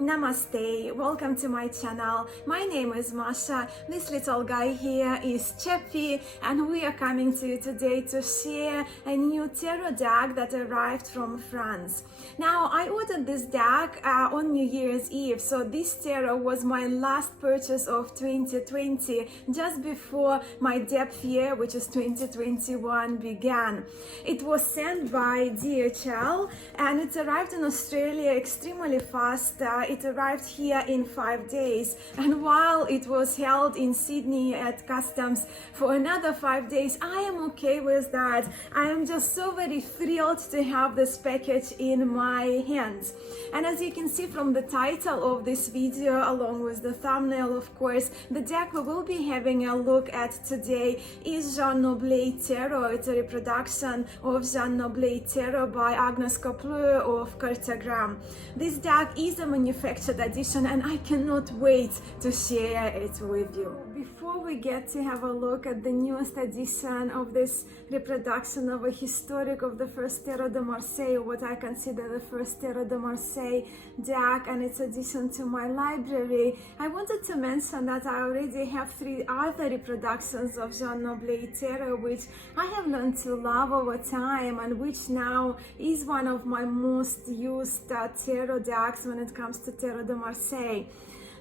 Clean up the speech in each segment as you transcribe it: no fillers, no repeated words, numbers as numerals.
Namaste, welcome to my channel. My name is Masha. This little guy here is Cheppy, and we are coming to you today to share a new tarot deck that arrived from France. Now, I ordered this deck on New Year's Eve, so this tarot was my last purchase of 2020, just before my depth year, which is 2021, began. It was sent by DHL and it arrived in Australia extremely fast. It arrived here in 5 days, and while it was held in Sydney at customs for another 5 days, I am okay with that. I am just so very thrilled to have this package in my hands. And as you can see from the title of this video, along with the thumbnail, of course, the deck we will be having a look at today is Jean Noblet Tarot. It's a reproduction of Jean Noblet Tarot by Agnes Coupleur of Kartograme. This deck is a manufactured edition and I cannot wait to share it with you. Before we get to have a look at the newest edition of this reproduction of a historic of the first Tarot de Marseille, what I consider the first Tarot de Marseille deck and its addition to my library, I wanted to mention that I already have 3 other reproductions of Jean Noblet Tarot, which I have learned to love over time and which now is one of my most used tarot decks when it comes to Tarot de Marseille.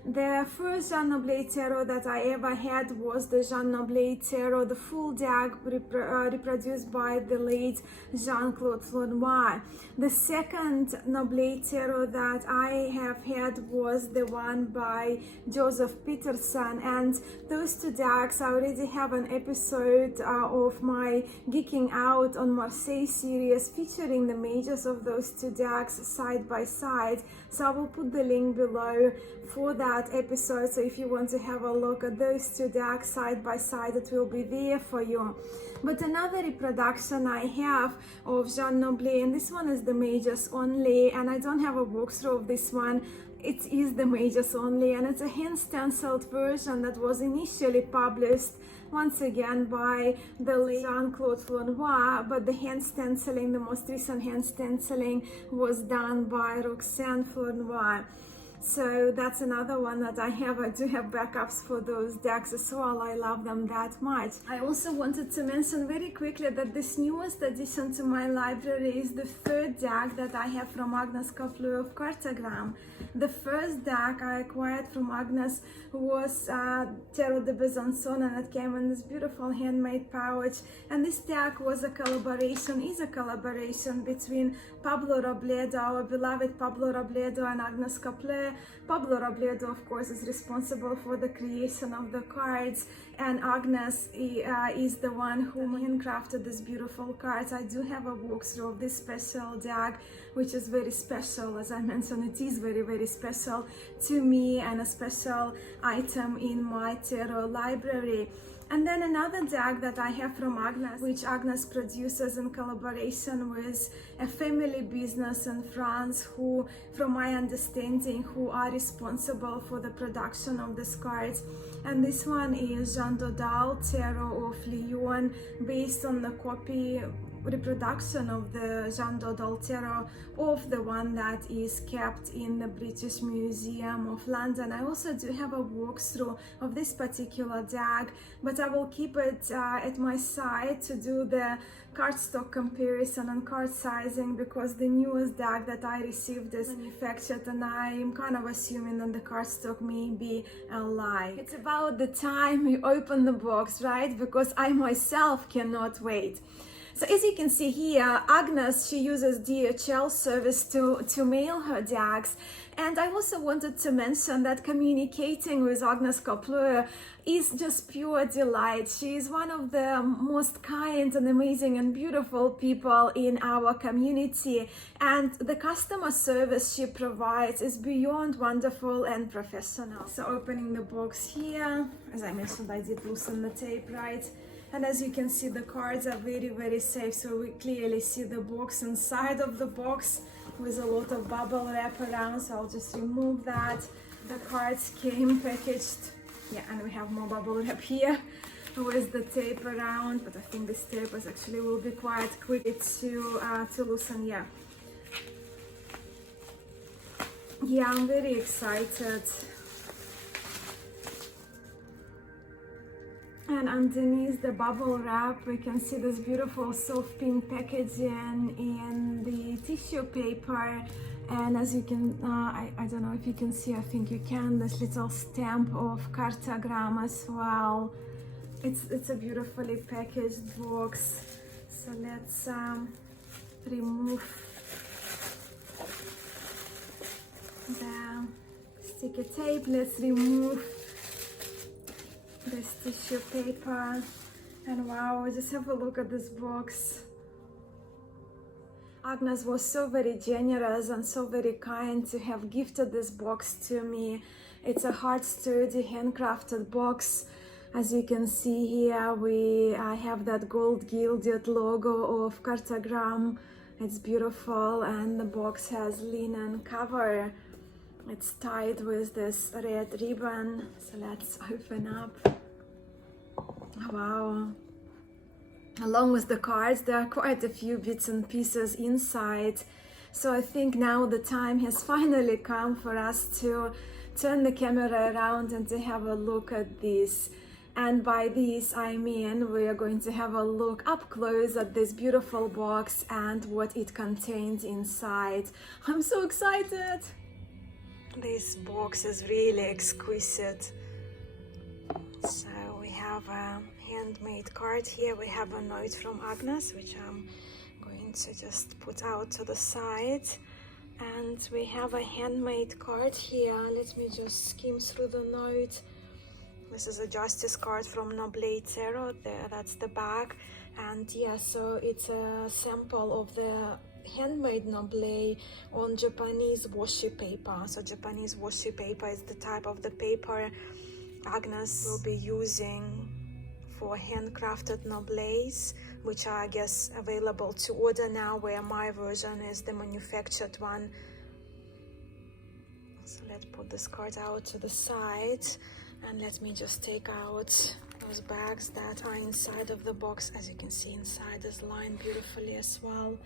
The first Jean Noblet Tarot that I ever had was the Jean Noblet Tarot, the full deck reproduced by the late J.C.Flornoy. The second Noblet Tarot that I have had was the one by J.Peterson, and those 2 decks, I already have an episode of my Geeking Out on Marseille series featuring the majors of those 2 decks side by side, so I will put the link below for that episode. So if you want to have a look at those 2 decks side by side, it will be there for you. But another reproduction I have of Jean Noblet, and this one is the majors only, and I don't have a walkthrough of this one. It is the majors only, and it's a hand stenciled version that was initially published once again by the late J.C.Flornoy, but the hand stenciling, the most recent hand stenciling, was done by Roxanne Flournoy. So that's another one that I have. I do have backups for those decks as well. I love them that much. I also wanted to mention very quickly that this newest addition to my library is the 3rd deck that I have from Agnes Coupleur of Kartograme. The first deck I acquired from Agnes was Tarot de Besançon, and it came in this beautiful handmade pouch. And this deck was a collaboration, is a collaboration between Pablo Robledo, our beloved Pablo Robledo, and Agnes Coupleur. Pablo Robledo, of course, is responsible for the creation of the cards, and Agnes is the one who handcrafted these beautiful cards. I do have a walkthrough of this special deck, which is very special. As I mentioned, it is very, very special to me and a special item in my tarot library. And then another deck that I have from Agnes, which Agnes produces in collaboration with a family business in France who, from my understanding, who are responsible for the production of these cards. And this one is Jean Noblet Tarot of Lyon, based on the copy reproduction of the Jean Noblet Tarot of the one that is kept in the British Museum of London. I also do have a walkthrough of this particular deck, but I will keep it at my side to do the cardstock comparison and card sizing, because the newest deck that I received is manufactured and I'm kind of assuming that the cardstock may be a lie. It's about the time you open the box, right? Because I myself cannot wait. So as you can see here, Agnes, she uses DHL service to mail her decks. And I also wanted to mention that communicating with Agnes Coupleur is just pure delight. She is one of the most kind and amazing and beautiful people in our community. And the customer service she provides is beyond wonderful and professional. So opening the box here, as I mentioned, I did loosen the tape, right? And as you can see, the cards are very, very safe. So we clearly see the box inside of the box with a lot of bubble wrap around. So I'll just remove that. The cards came packaged. Yeah, and we have more bubble wrap here with the tape around. But I think this tape will be quite quick to loosen. Yeah. Yeah, I'm very excited. And underneath the bubble wrap, we can see this beautiful soft pink packaging in the tissue paper. And as you can, I don't know if you can see, I think you can, this little stamp of Kartograme as well. It's a beautifully packaged box. So let's remove the sticky tape. Let's remove this tissue paper, and wow, just have a look at this box. Agnes was so very generous and so very kind to have gifted this box to me. It's a hard, sturdy, handcrafted box. As you can see here, I have that gold gilded logo of Kartograme. It's beautiful, and the box has linen cover. It's tied with this red ribbon. So let's open up. Wow. Along with the cards, there are quite a few bits and pieces inside. So I think now the time has finally come for us to turn the camera around and to have a look at this. And by this, I mean we are going to have a look up close at this beautiful box and what it contains inside. I'm so excited! This box is really exquisite. So we have a handmade card here. We have a note from Agnes, which I'm going to just put out to the side. And we have a handmade card here. Let me just skim through the note. This is a justice card from Noblet Tarot. That's the back. And yeah, so it's a sample of the handmade Noblet on Japanese washi paper. So Japanese washi paper is the type of the paper Agnes will be using for handcrafted Noblets, which are, I guess, available to order now, where my version is the manufactured one. So let's put this card out to the side, and let me just take out those bags that are inside of the box. As you can see, inside is lined beautifully as well.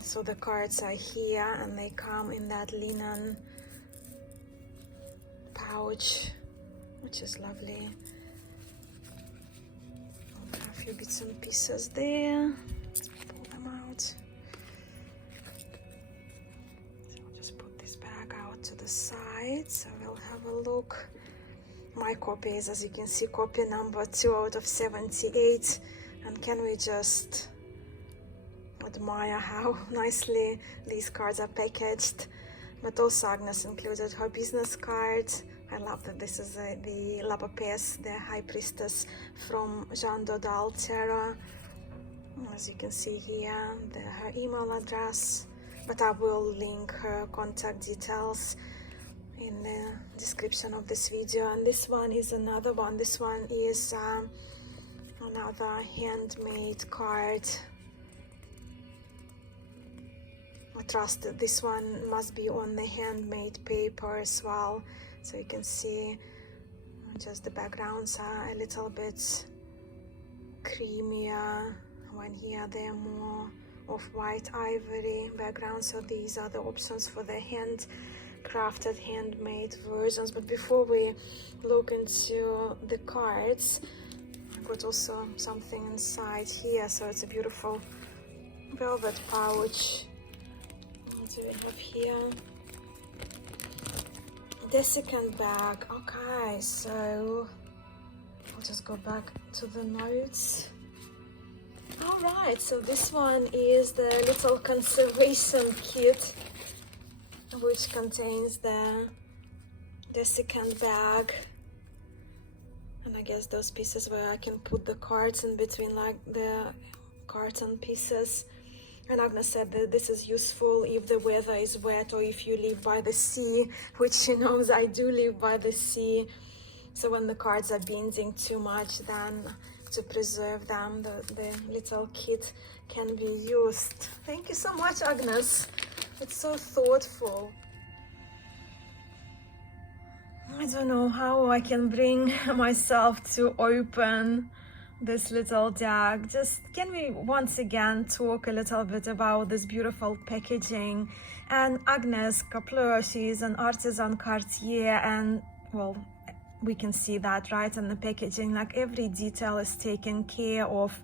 So the cards are here, and they come in that linen pouch, which is lovely. A few bits and pieces there. Let's pull them out. So I'll just put this bag out to the side, so we'll have a look. My copy is, as you can see, copy number 2 out of 78. And can we just admire how nicely these cards are packaged? But also Agnes included her business card. I love that this is the La Papesse, the High Priestess from Jean Noblet Tarot. As you can see here, her email address, but I will link her contact details in the description of this video. And this one is another one. This one is another handmade card. I trust that this one must be on the handmade paper as well. So you can see just the backgrounds are a little bit creamier, when here they're more of white ivory background. So these are the options for the handcrafted, handmade versions. But before we look into the cards, I've got also something inside here. So it's a beautiful velvet pouch. What do we have here? The second bag. Okay, so I'll just go back to the notes. All right, so this one is the little conservation kit, which contains the second bag, and I guess those pieces where I can put the cards in between, like the carton pieces. And Agnes said that this is useful if the weather is wet or if you live by the sea, which she knows I do live by the sea. So when the cards are bending too much, then to preserve them, the little kit can be used. Thank you so much, Agnes. It's so thoughtful. I don't know how I can bring myself to open this little deck. Just can we once again talk a little bit about this beautiful packaging? And Agnes Kapleur, she is an artisan Cartier, and well, we can see that right in the packaging, like every detail is taken care of.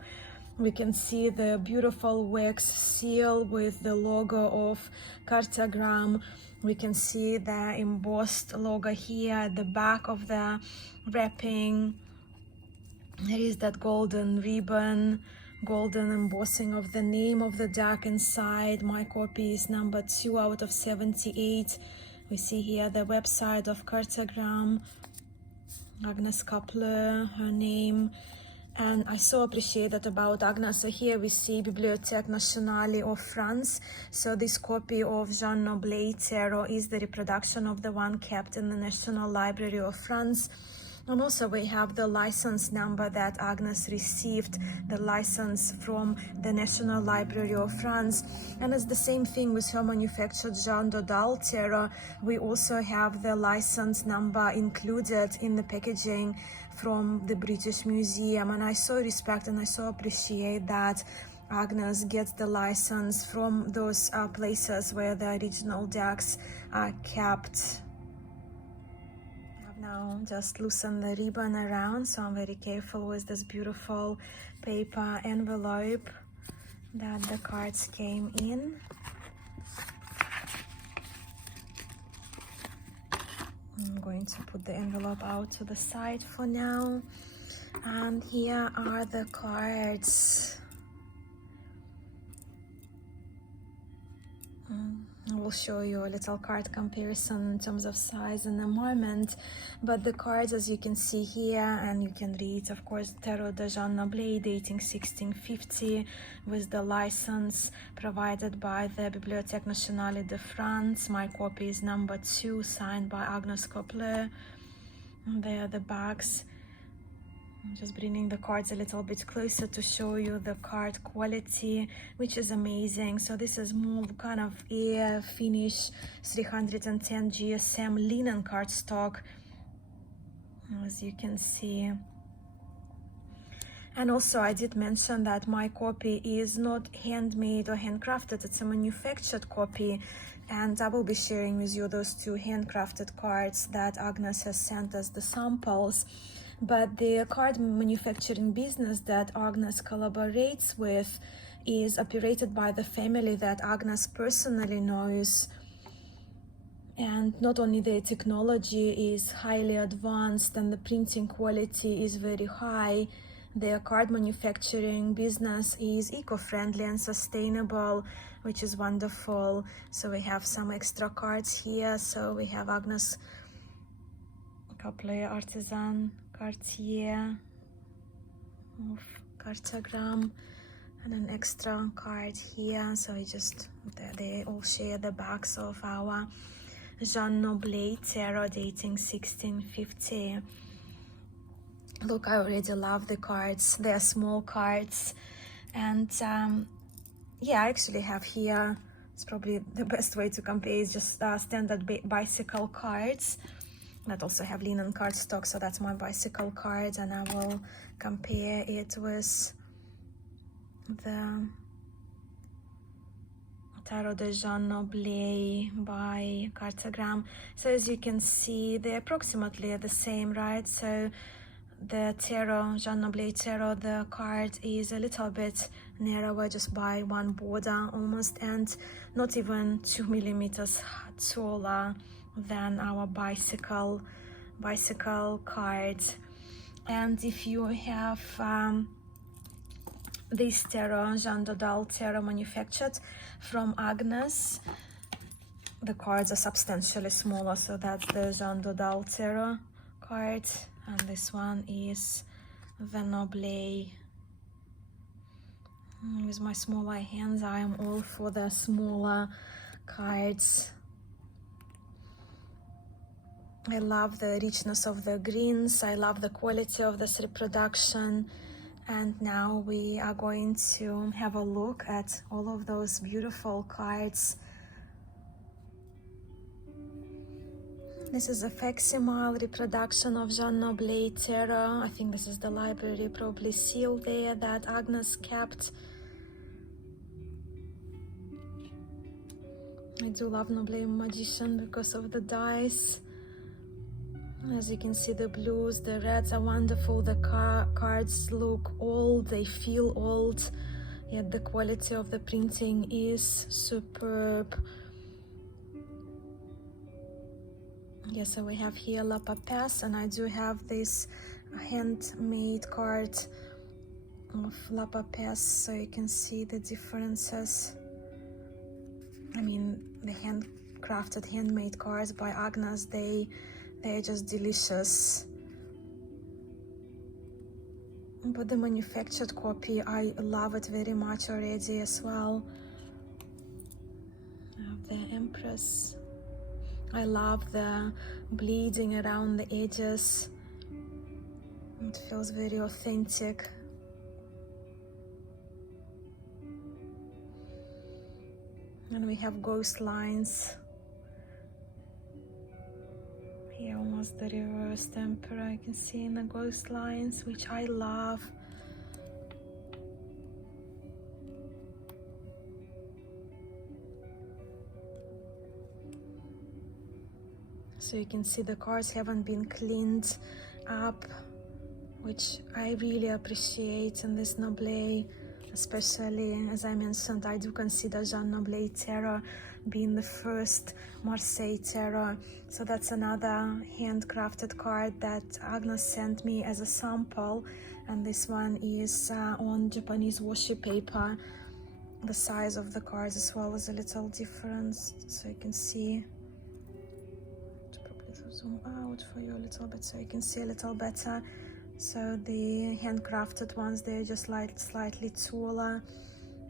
We can see the beautiful wax seal with the logo of Kartograme. We can see the embossed logo here at the back of the wrapping. There is that golden ribbon, golden embossing of the name of the deck inside. My copy is number 2 out of 78. We see here the website of Kartograme, Agnes Kapleur, her name. And I so appreciate that about Agnes. So here we see Bibliothèque Nationale of France. So this copy of Jean Noblet Tarot is the reproduction of the one kept in the National Library of France. And also we have the license number that Agnes received, the license from the National Library of France. And it's the same thing with her manufactured Jean Noblet Tarot. We also have the license number included in the packaging from the British Museum. And I so respect and I so appreciate that Agnes gets the license from those places where the original decks are kept. Now just loosen the ribbon around, so I'm very careful with this beautiful paper envelope that the cards came in. I'm going to put the envelope out to the side for now. And here are the cards. I will show you a little card comparison in terms of size in a moment, but the cards, as you can see here, and you can read, of course, Tarot de Jean Noblet, dating 1650, with the license provided by the Bibliothèque Nationale de France. My copy is number 2, signed by Agnes Kapleur. There are the backs. I'm just bringing the cards a little bit closer to show you the card quality, which is amazing. So this is more kind of air finish, 310 GSM linen cardstock, as you can see. And also I did mention that my copy is not handmade or handcrafted, it's a manufactured copy. And I will be sharing with you those 2 handcrafted cards that Agnes has sent us the samples. But the card manufacturing business that Agnes collaborates with is operated by the family that Agnes personally knows. And not only the technology is highly advanced and the printing quality is very high, their card manufacturing business is eco-friendly and sustainable, which is wonderful. So we have some extra cards here. So we have Agnes Kapleur Artisan Cartier of Kartograme, and an extra card here. So we just, they all share the backs of our Jean Noblet Tarot, dating 1650. Look, I already love the cards. They are small cards. And yeah, I actually have here, it's probably the best way to compare is just standard bicycle cards that also have linen cardstock. So that's my bicycle card, and I will compare it with the Tarot de Jean Noblet by Kartograme. So as you can see, they're approximately the same, right? So the Tarot, Jean Noblet Tarot, the card is a little bit narrower, just by 1 border almost, and not even 2 millimeters taller than our bicycle card. And if you have this tarot, Jean Noblet Tarot, manufactured from Agnes, the cards are substantially smaller. So that's the Jean Noblet Tarot card, and this one is the Noblet. With my smaller hands, I am all for the smaller cards. I love the richness of the greens. I love the quality of this reproduction. And now we are going to have a look at all of those beautiful cards. This is a facsimile reproduction of Jean Noblet Tarot. I think this is the library, probably sealed there, that Agnes kept. I do love Noblet Magician because of the dice. As you can see, the blues, the reds are wonderful. The cards look old, they feel old, yet the quality of the printing is superb. Yes, so we have here La Papesse, and I do have this handmade card of La Papesse, so you can see the differences. I mean, the handcrafted, handmade cards by Agnes, they're just delicious. But the manufactured copy, I love it very much already as well. I have the Empress. I love the bleeding around the edges. It feels very authentic. And we have ghost lines. Here almost the reversed Emperor. I can see in the ghost lines, which I love. So you can see the cards haven't been cleaned up, which I really appreciate in this Noblet. Especially, as I mentioned, I do consider Jean Noblet Tarot being the first Marseille Tarot. So that's another handcrafted card that Agnes sent me as a sample. And this one is on Japanese washi paper. The size of the cards as well is a little different. So you can see. Zoom out for you a little bit so you can see a little better. So the handcrafted ones, they're just like slightly taller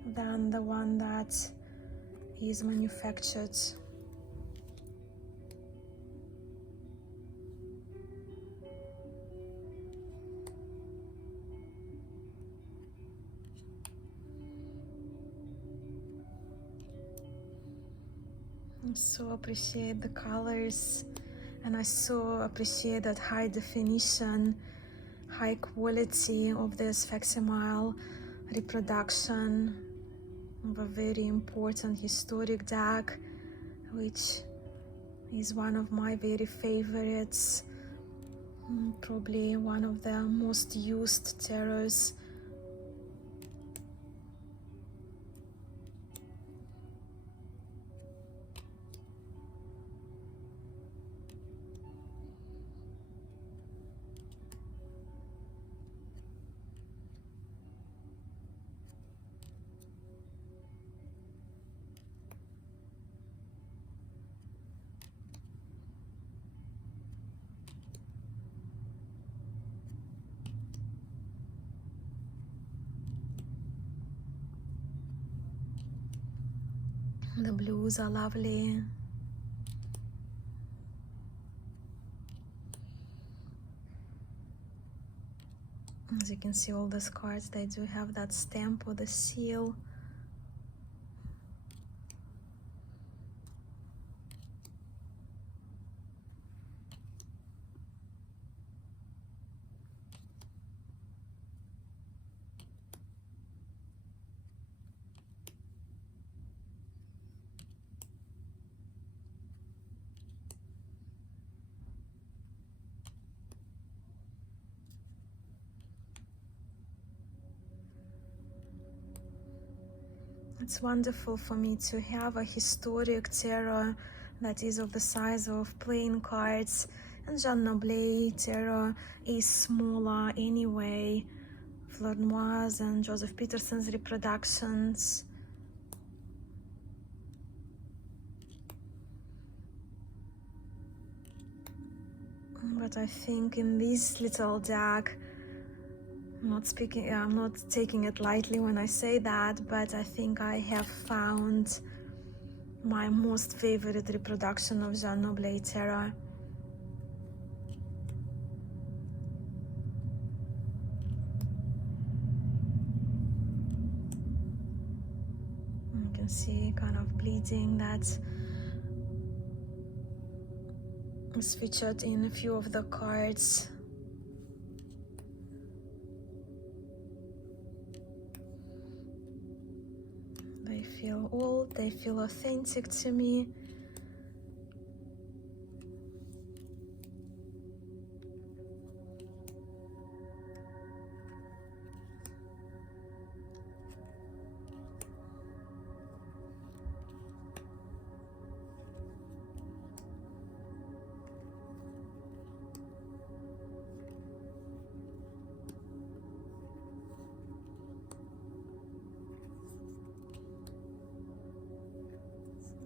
than the one that is manufactured. I so appreciate the colors. And I so appreciate that high definition, high quality of this facsimile reproduction of a very important historic deck, which is one of my very favorites, probably one of the most used tarots. The blues are lovely. As you can see, all these cards, they do have that stamp or the seal. It's wonderful for me to have a historic tarot that is of the size of plain cards, and Jean Noblet Tarot is smaller anyway. Flornoy's and J.Peterson's reproductions. But I think in this little deck, I'm not taking it lightly when I say that, but I think I have found my most favorite reproduction of Jean Noblet Tarot. You can see kind of bleeding, that is featured in a few of the cards. They feel old, they feel authentic to me.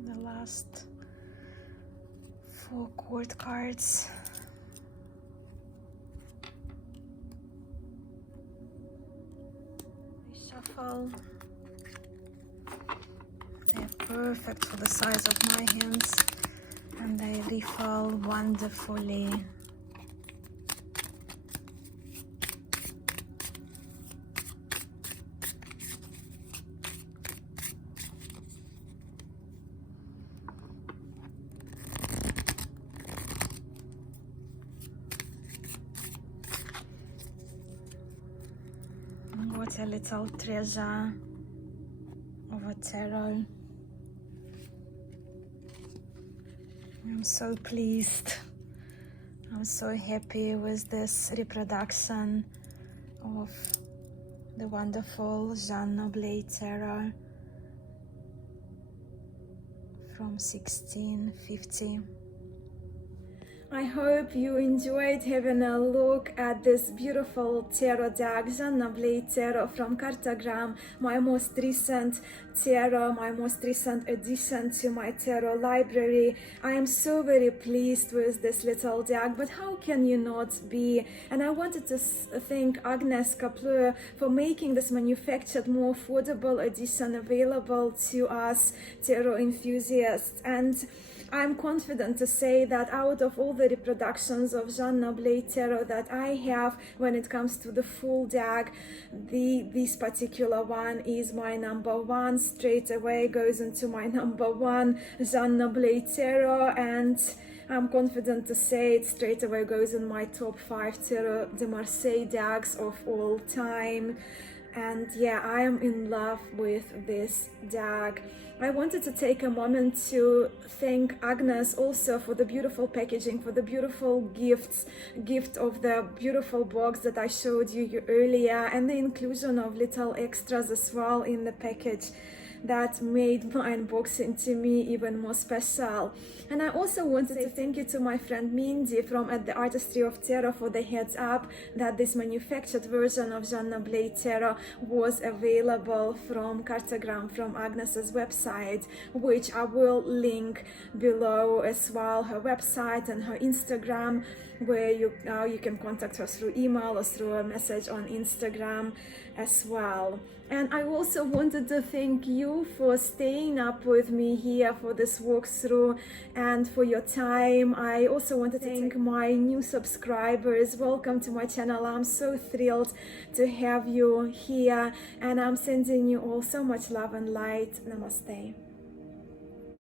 The last 4 court cards. I shuffle. They're perfect for the size of my hands, and they riffle wonderfully. What a little treasure of a tarot. I'm so pleased. I'm so happy with this reproduction of the wonderful Jean Noblet Tarot from 1650. I hope you enjoyed having a look at this beautiful tarot deck, Jean Noblet Tarot from Kartograme, my most recent tarot, my most recent addition to my tarot library. I am so very pleased with this little deck, but how can you not be? And I wanted to thank Agnes Kapleur for making this manufactured, more affordable edition available to us tarot enthusiasts. And I'm confident to say that out of all the reproductions of Jean Noblet Tarot that I have, when it comes to the full deck, this particular one is my number one. Straight away goes into my number one Jean Noblet Tarot, and I'm confident to say it straight away goes in my top 5 Tarot de Marseille decks of all time. And yeah, I am in love with this deck. I wanted to take a moment to thank Agnes also for the beautiful packaging, for the beautiful gift of the beautiful box that I showed you earlier, and the inclusion of little extras as well in the package that made my unboxing to me even more special. And I also wanted to thank you to my friend Mindy from At the Artistry of Tarot for the heads up that this manufactured version of Jean Noblet Tarot was available from Kartograme, from Agnes's website, which I will link below as well, her website and her Instagram, where you can contact her through email or through a message on Instagram as well. And I also wanted to thank you for staying up with me here for this walkthrough and for your time. I also want to thank my new subscribers. Welcome to my channel. I'm so thrilled to have you here, and I'm sending you all so much love and light. Namaste.